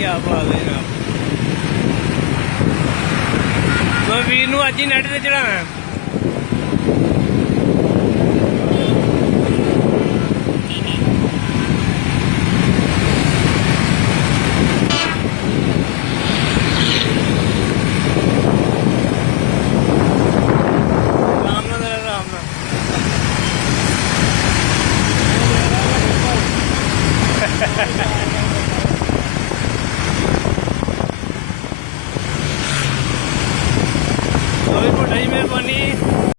क्या बात है जनाब। तो वीर नूं अज ही नैट ते चढ़ाना। बहुत ही मेहरबानी।